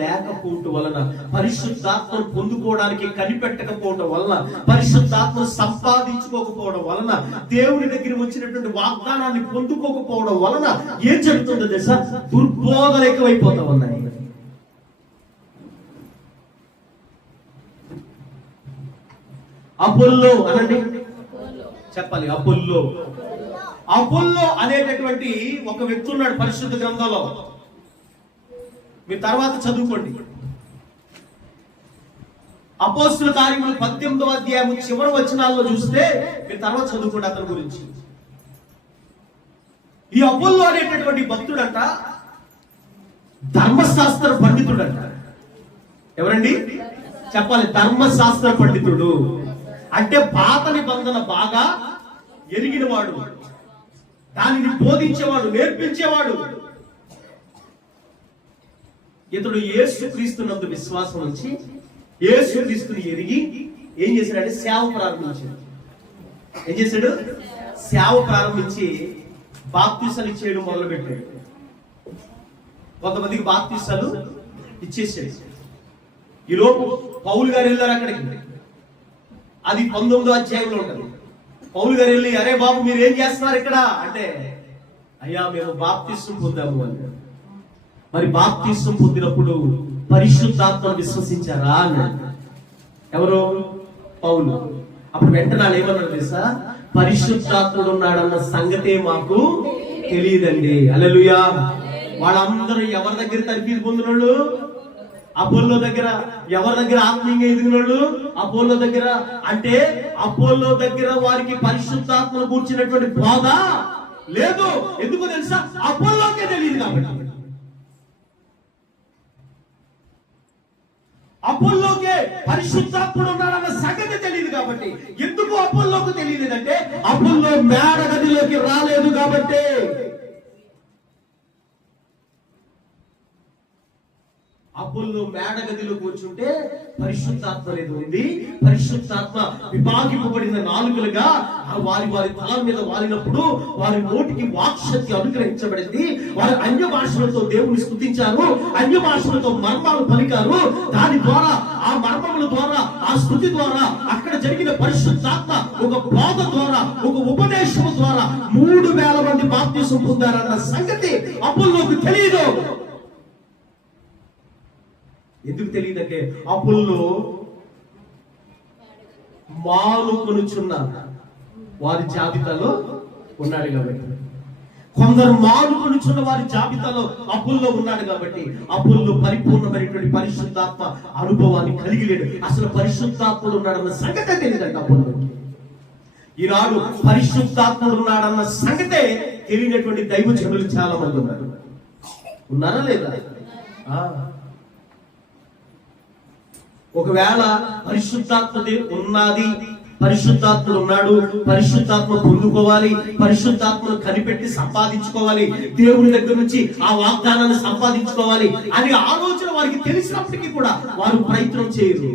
లేకపోవటం వలన, పరిశుద్ధాత్మను పొందుకోవడానికి కనిపెట్టకపోవడం వలన, పరిశుద్ధాత్మను సంపాదించుకోకపోవడం వలన, దేవుని దగ్గర వచ్చినటువంటి వాగ్దానాన్ని పొందుకోకపోవడం వలన ఏం జరుగుతుందో తెలుసా? దుర్బోధలు ఎక్కువైపోతా ఉన్నాయి. అపోల్లో అనండి, చెప్పాలి. అపోల్లో అనేటటువంటి ఒక వ్యక్తి ఉన్నాడు పరిశుద్ధ గ్రంథంలో. మీరు తర్వాత చదువుకోండి. అపోస్తుల కార్యములు 18వ అధ్యాయం చివరి వచనాల్లో చూస్తే మీరు తర్వాత చదువుకోండి అతని గురించి. ఈ అపోల్లో అనేటటువంటి భక్తుడంట ధర్మశాస్త్ర పండితుడంట. ఎవరండి? చెప్పాలి. ధర్మశాస్త్ర పండితుడు అంటే పాత నిబంధన బాగా ఎరిగినవాడు, దానిని బోధించేవాడు, నేర్పించేవాడు. ఇతడు యేసుక్రీస్తునందు విశ్వాసం ఉంచి యేసుక్రీస్తుని ఎరిగి ఏం చేశాడంటే సేవ ప్రారంభించాడు. ఏం చేశాడు? సేవ ప్రారంభించి బాప్తీసాలు ఇచ్చేయడం మొదలు పెట్టాడు. కొంతమందికి బాప్తీసాలు ఇచ్చేసాడు. ఈలోపు పౌలు గారు వెళ్ళారు అక్కడికి. అది 19వ అధ్యాయంలో ఉంటుంది. పౌలు గారు వెళ్ళి, అరే బాబు మీరు ఏం చేస్తున్నారు ఇక్కడ అంటే, అయ్యా మేము బాప్తిస్మం పొందాము అని. మరి బాప్తిస్మం పొందినప్పుడు పరిశుద్ధాత్మను విశ్వసించారా అన్నాడు. ఎవరు? పౌలు. అప్పుడు వెంటనే ఏమన్నాడు తెలుసా? పరిశుద్ధాత్ముడు ఉన్నాడన్న సంగతే మాకు తెలియదండి. హల్లెలూయా. వాళ్ళందరూ ఎవరి దగ్గర తర్ఫీదు పొందినోళ్ళు? అపోల్లో దగ్గర. ఎవరి దగ్గర ఆత్మీయంగా ఎదిగినోళ్ళు? అపోల్లో దగ్గర. అంటే అపోల్లో దగ్గర వారికి పరిశుద్ధాత్మను కూర్చున్నటువంటి బోధ లేదు. ఎందుకు తెలుసా? అపోల్లోకే తెలియదు కాబట్టి. అపోల్లోకే పరిశుద్ధాత్ముడు ఉన్నాడన్న సంగతి తెలియదు కాబట్టి. ఎందుకు అపోల్లోకి తెలియలేదంటే అపోల్లో మేడ గదిలోకి రాలేదు కాబట్టి. అపోల్లో మేడ గదిలో కూర్చుంటే పరిశుద్ధాత్మ అనేది ఉంది. పరిశుద్ధాత్మ విభాగింపబడిన నాలుగులుగా వారి వారి తల మీద వాలినప్పుడు వారి నోటికి వాక్శక్తి అనుగ్రహించబడింది. వారు అన్య భాషలతో దేవుని స్తుతించారు, అన్య భాషలతో మర్మాలు పలికారు. దాని ద్వారా, ఆ మర్మముల ద్వారా, ఆ స్తుతి ద్వారా, అక్కడ జరిగిన పరిశుద్ధాత్మ ఒక బోధ ద్వారా, ఒక ఉపదేశం ద్వారా 3000 మంది బాప్తిసం పొందారన్న సంగతి అపోల్లోకి తెలియదు. ఎందుకు తెలియదంటే అపోల్లో మానుకొనుచున్న వారి జాబితాలో ఉన్నాడు కాబట్టి. కొందరు మానుకొనుచున్న వారి జాబితాలో అపోల్లో ఉన్నాడు కాబట్టి అపోల్లో పరిపూర్ణమైనటువంటి పరిశుద్ధాత్మ అనుభవాన్ని కలిగి లేడు. అసలు పరిశుద్ధాత్ముడు ఉన్నాడన్న సంగతే తెలియదంట అపోల్లోకి. ఈనాడు పరిశుద్ధాత్ముడు ఉన్నాడన్న సంగతే తెలియనటువంటి దైవజనులు చాలా మంది ఉన్నారు. ఉన్నారా లేదా? ఒకవేళ పరిశుద్ధాత్మ ఉన్నది, పరిశుద్ధాత్ముడు ఉన్నాడు, పరిశుద్ధాత్మ పొందుకోవాలి, పరిశుద్ధాత్మను కనిపెట్టి సంపాదించుకోవాలి, దేవుని దగ్గర నుంచి ఆ వాగ్దానాన్ని సంపాదించుకోవాలి అనే ఆలోచన వారికి తెలిసినప్పటికీ కూడా వారు ప్రయత్నం చేయరు.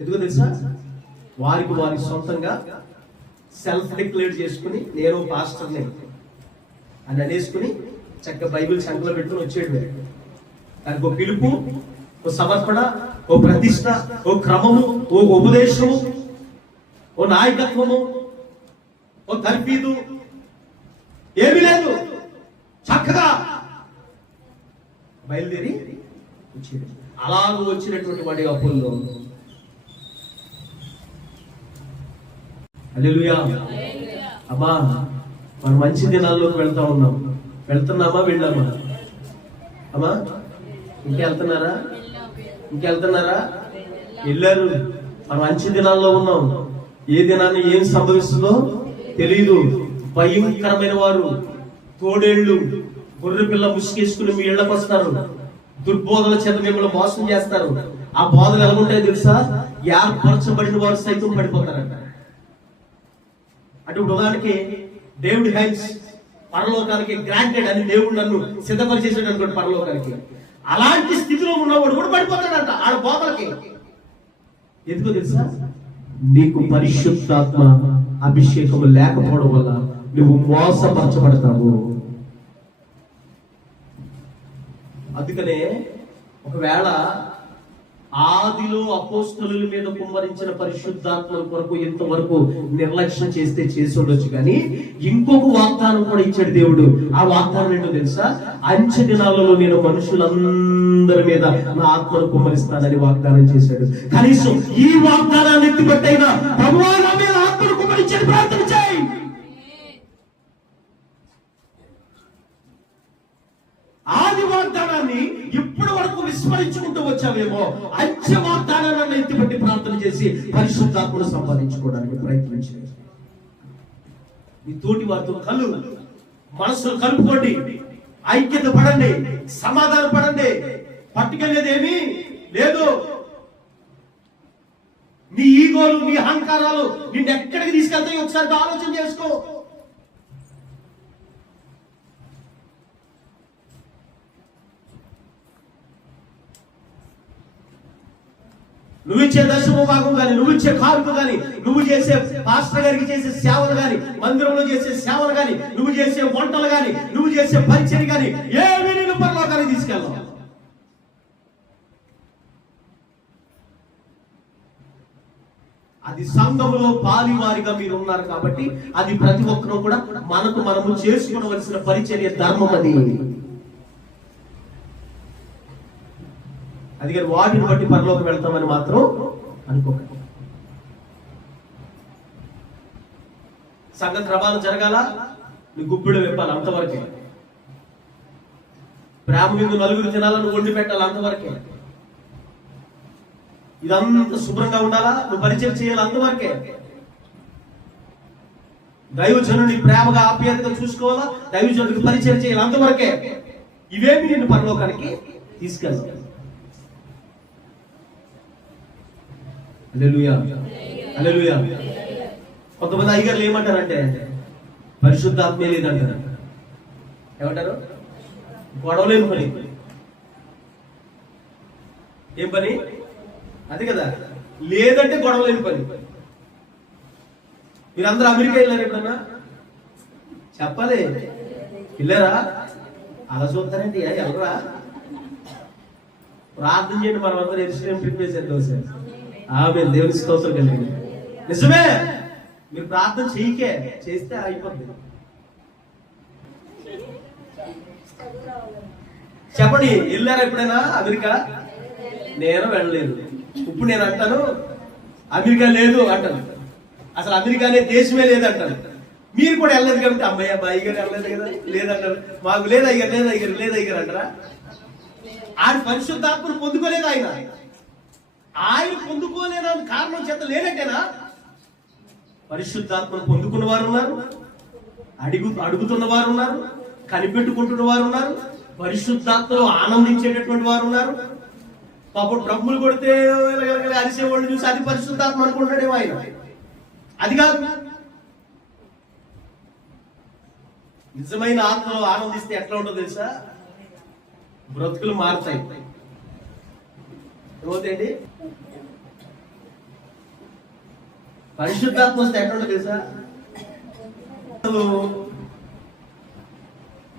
ఎందుకో తెలుసా? వారికి వారి సొంతంగా సెల్ఫ్ డిక్లేర్ చేసుకుని నేను పాస్టర్ని అని అనేసుకుని చక్కగా బైబిల్ సంఖ్యలో పెట్టుకుని వచ్చేడు. దానికి ఒక పిలుపు, ఓ సమర్పణ, ఓ ప్రతిష్ట, ఓ క్రమము, ఓ ఉపదేశము, ఓ నాయకత్వము, ఓ తర్ఫీదు ఏమీ లేదు. చక్కగా బయలుదేరి వచ్చేది. అలాగూ వచ్చినటువంటి వాడి అపోల్లో. హల్లెలూయా. అమ్మా మనం మంచి దినాల్లోకి వెళ్తా ఉన్నాం. వెళ్తున్నామా? వెళ్ళామా? అమ్మా ఇంకెళ్తున్నారా? వెళ్ళారు. మనం మంచి దినాల్లో ఉన్నాం. ఏ దినాన్ని ఏం సంభవిస్తుందో తెలియదు. భయంకరమైన వారు తోడేళ్లు, గొర్రె పిల్ల ముసుగేసుకుని మీ ఇళ్లకు వస్తారు. దుర్బోధన చేత మిమ్మల్ని మోసం చేస్తారు. ఆ బోధలు ఎలా ఉంటాయో తెలుసా? ఏర్పరచబడిన వారు సైతం పడిపోతారంట. అంటే ఇప్పుడు ఉదాహరణకి డేవిడ్ హైన్స్ పరలోకానికి గ్రాంటెడ్ అని దేవుడు నన్ను సిద్ధపరిచేసాడు అనుకోండి పరలోకానికి. అలాంటి స్థితిలో ఉన్నవాడు కూడా పడిపోతాడంట ఆడ బోధలకి. ఎందుకో తెలుసా? నీకు పరిశుద్ధాత్మ అభిషేకం లేకపోవడం వల్ల నువ్వు మోసపరచబడతావు. అందుకనే ఒకవేళ ఆదిలో అపోస్తలుల మీద కుమ్మరించిన పరిశుద్ధాత్మల కొరకు ఇంతవరకు నిర్లక్ష్యం చేస్తే చేసి ఉండొచ్చు, కానీ ఇంకొక వాగ్దానం కూడా ఇచ్చాడు దేవుడు. ఆ వాగ్దానం ఏంటో తెలుసా? అంచె దినాలలో నేను మనుషులందరి మీద నా ఆత్మను కుమ్మరిస్తానని వాగ్దానం చేశాడు. కనీసం ఈ వాగ్దానాన్ని ఎత్తిపెట్టైనా ప్రభువా నా మీద ఆత్మను కుమ్మరించని ప్రార్థన చేయి. ఆది వాగ్దానాన్ని ఇప్పటి వరకు విస్మరించుకుంటూ వచ్చావేమో, అంచె వాగ్దానాన్ని ఎత్తిపెట్టి ప్రార్థన చేసి పరిశుద్ధాత్మను సంపాదించుకోవడానికి ప్రయత్నించండి. మీ తోటి వారితో మనసులు కలుపుకోండి, ఐక్యత పడండి, సమాధాన పడండి. పట్టుకెళ్ళేది ఏమీ లేదు. నీ ఈగోలు, నీ అహంకారాలు నిన్ను ఎక్కడికి తీసుకెళ్తాయి ఒకసారి ఆలోచన చేసుకో. నువ్వు ఇచ్చే దశమ భాగం కానీ, నువ్వు ఇచ్చే కానుక కానీ, నువ్వు చేసే పాస్టర్ గారికి చేసే సేవలు కానీ, మందిరంలో చేసే సేవలు కానీ, నువ్వు చేసే వంటలు కానీ, నువ్వు చేసే పరిచయం కానీ ఏమీ నేను పరలోకానికి తీసుకెళ్ళావు. అది సంఘములో పాలివారిగా మీరు ఉన్నారు కాబట్టి అది ప్రతి ఒక్కరూ కూడా మనము చేసుకోవలసిన పరిచర్య ధర్మం. అది కానీ వాటిని బట్టి పరలోకి వెళ్తామని మాత్రం అనుకోకండి. సంఘ క్రమాలు జరగాల, నీ గుప్పిడు విప్పాలి, అంతవరకే. ప్రేమ విందు నలుగురు తినాలని వండి పెట్టాలి, అంతవరకే. ఇదంతా శుభ్రంగా ఉండాలా, నువ్వు పరిచయం చేయాలి, అంతవరకే. దైవజనుని ప్రేమగా ఆప్యాయతగా చూసుకోవాలా, దైవజనుడికి పరిచయం చేయాలి, అంతవరకే. ఇవేమి నిన్ను పరలోకానికి తీసుకెళ్తావు. హల్లెలూయా, హల్లెలూయా. కొంతమంది అయ్యగారులు ఏమంటారంటే పరిశుద్ధాత్మే లేదంటారు. ఏమంటారు? గొడవలేని పని. ఏం పని? అది కదా, లేదంటే గొడవలేని పని. మీరందరూ అమెరికా వెళ్ళారు ఎప్పుడన్నా? చెప్పాలి, వెళ్ళారా? అలా చూస్తారండి, ఎవరా? ప్రార్థన చేయండి, మనం అందరూ ఎరుసలేం ప్రిపేర్ చేద్దాం సార్. ఆమె దేవుని స్తోత్రం కలిగింది. నిజమే, మీరు ప్రార్థన చేయకే, చేస్తే అయిపోద్ది. చెప్పండి, వెళ్ళారా ఎప్పుడైనా అమెరికా? నేను వెళ్ళలేదు. ఇప్పుడు నేను అంటాను అమెరికా లేదు అంటాను. అసలు అమెరికా అనే దేశమే లేదంటాను. మీరు కూడా వెళ్ళలేదు కాబట్టి అమ్మాయి అబ్బాయి గారు వెళ్ళలేదు కదా, లేదంటారు. మాకు లేదు అయ్యారు, లేదు అయ్యారు, లేదు అయ్యారు అంటారా? ఆయన పరిశుద్ధాత్మను పొందుకోలేదు. ఆయన పొందుకోలేదని కారణం చేత లేనట్టేనా? పరిశుద్ధాత్మను పొందుకున్న వారు ఉన్నారు, అడుగుతున్న వారు ఉన్నారు, కనిపెట్టుకుంటున్న వారు ఉన్నారు, పరిశుద్ధాత్మలో ఆనందించేటటువంటి వారు ఉన్నారు. పాపం డ్రమ్ములు కొడితే అరిసేవాళ్ళు చూసి అది పరిశుద్ధాత్మ అనుకుంటాడేమో ఆయన. అది కాదు. నిజమైన ఆత్మలో ఆనందిస్తే ఎట్లా ఉంటుందో తెలుసా? బ్రతుకులు మారుతాయి. ఏమవుతాయండి? పరిశుద్ధాత్మ వస్తే ఎట్లా ఉంటుందో తెలుసా?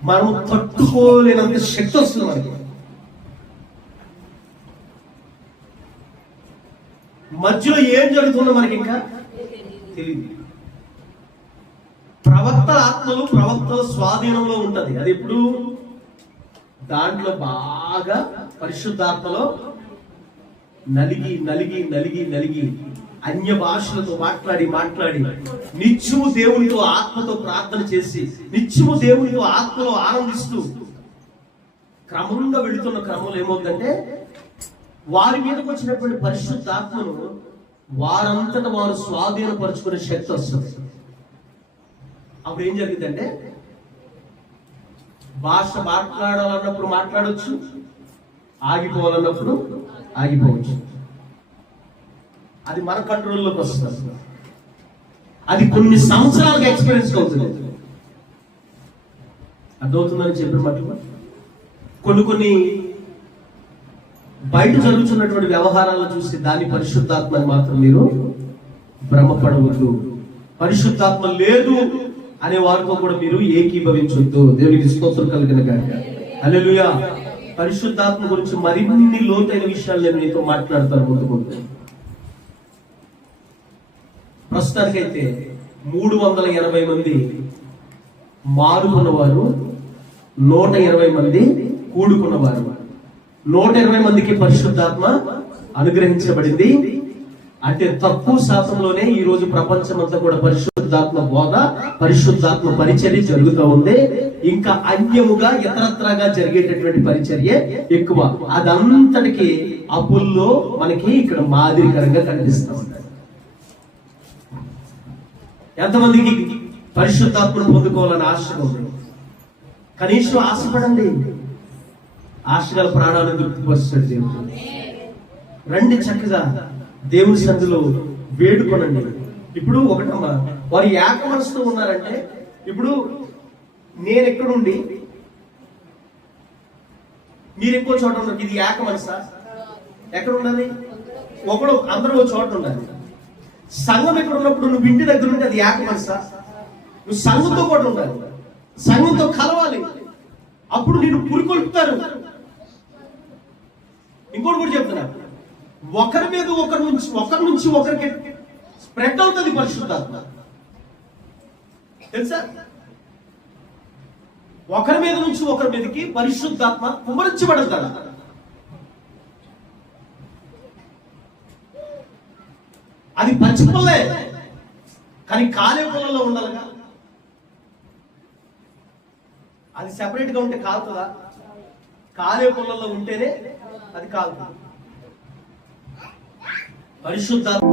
మనం తట్టుకోలేనంత శక్తి వస్తుంది మనకి. మధ్యలో ఏం జరుగుతుందో మనకి ఇంకా తెలియదు. ప్రవక్తల ఆత్మలు ప్రవక్తల స్వాధీనంలో ఉంటది. అది ఎప్పుడు? దాంట్లో బాగా పరిశుద్ధాత్మలో నలిగి నలిగి నలిగి నలిగి అన్య భాషలతో మాట్లాడి నిత్యము దేవునితో ఆత్మతో ప్రార్థన చేసి నిత్యము దేవునితో ఆత్మలో ఆనందిస్తూ క్రమంగా వెళుతున్న క్రమంలో ఏమవుతుందంటే వారి మీదకి వచ్చినటువంటి పరిశుద్ధాత్మను వారంతట వారు స్వాధీనపరుచుకునే శక్తి వస్తుంది. అప్పుడు ఏం జరిగిందంటే భాష మాట్లాడాలన్నప్పుడు మాట్లాడవచ్చు, ఆగిపోవాలన్నప్పుడు ఆగిపోవచ్చు. అది మన కంట్రోల్లోకి వస్తుంది. అది కొన్ని సంవత్సరాలుగా ఎక్స్పీరియన్స్ అవుతుంది. అర్థమవుతుందని చెప్పిన మట్లు కొన్ని బయట జరుగుతున్నటువంటి వ్యవహారాలను చూసి దాని పరిశుద్ధాత్మని మాత్రం మీరు భ్రమపడవద్దు. పరిశుద్ధాత్మ లేదు అనే వారితో కూడా మీరు ఏకీభవించొద్దు. దేవునికి స్తోత్రం కలిగిన గాక. హల్లెలూయా. పరిశుద్ధాత్మ గురించి మరిన్ని లోతైన విషయాలు నేను మీతో మాట్లాడతాను ముందు. ప్రస్తుతానికైతే 380 మంది మారుకున్నవారు, 120 మంది కూడుకున్నవారు. 120 మందికి పరిశుద్ధాత్మ అనుగ్రహించబడింది. అంటే తక్కువ శాతంలోనే ఈ రోజు ప్రపంచమంతా కూడా పరిశుద్ధాత్మ బోధ, పరిశుద్ధాత్మ పరిచర్య జరుగుతూ ఉంది. ఇంకా అన్యముగా ఇతరత్రగా జరిగేటటువంటి పరిచర్య ఎక్కువ. అదంతటికి అప్పుల్లో మనకి ఇక్కడ మాదిరికరంగా కనిపిస్తూ ఉంటాయి. ఎంతమందికి పరిశుద్ధాత్మను పొందుకోవాలని ఆశ ఉంది? కనీసం ఆశపడండి. ఆశగల ప్రాణాలను తృప్తిపరుస్తాడు దేవుడు. రండి, చక్కగా దేవుని సన్నిధిలో వేడుకొనండి. ఇప్పుడు ఒకటమ్మా, వారు ఏక మనసుతో ఉన్నారంటే, ఇప్పుడు నేను ఎక్కడుండి మీరు ఎక్కువ చోట ఉన్నారు, ఇది ఏక మనసా? ఎక్కడ ఉండాలి? ఒకడు అందరూ చోట ఉండాలి. సంఘం ఎక్కడ ఉన్నప్పుడు నువ్వు ఇంటి దగ్గర ఉంటే అది ఏక మనసా? నువ్వు సంఘంతో కూడా ఉండాలి, సంఘంతో కలవాలి. అప్పుడు నేను పురికొల్పుతారు. ఇంకోటి కూడా చెప్తున్నా, ఒకరి మీద ఒకరి నుంచి ఒకరికి స్ప్రెడ్ అవుతుంది పరిశుద్ధాత్మ. తెలుసా? ఒకరి మీద నుంచి ఒకరి మీదకి పరిశుద్ధాత్మ కుమరించబడతాడు. అది పచ్చి పొల్లే, కానీ కాలే పొలంలో ఉండాలిగా. అది సెపరేట్ గా ఉంటే కాలుతుందా? కాలే పొలంలో ఉంటేనే అది కాలుతుంది. పరిశుద్ధాత్మ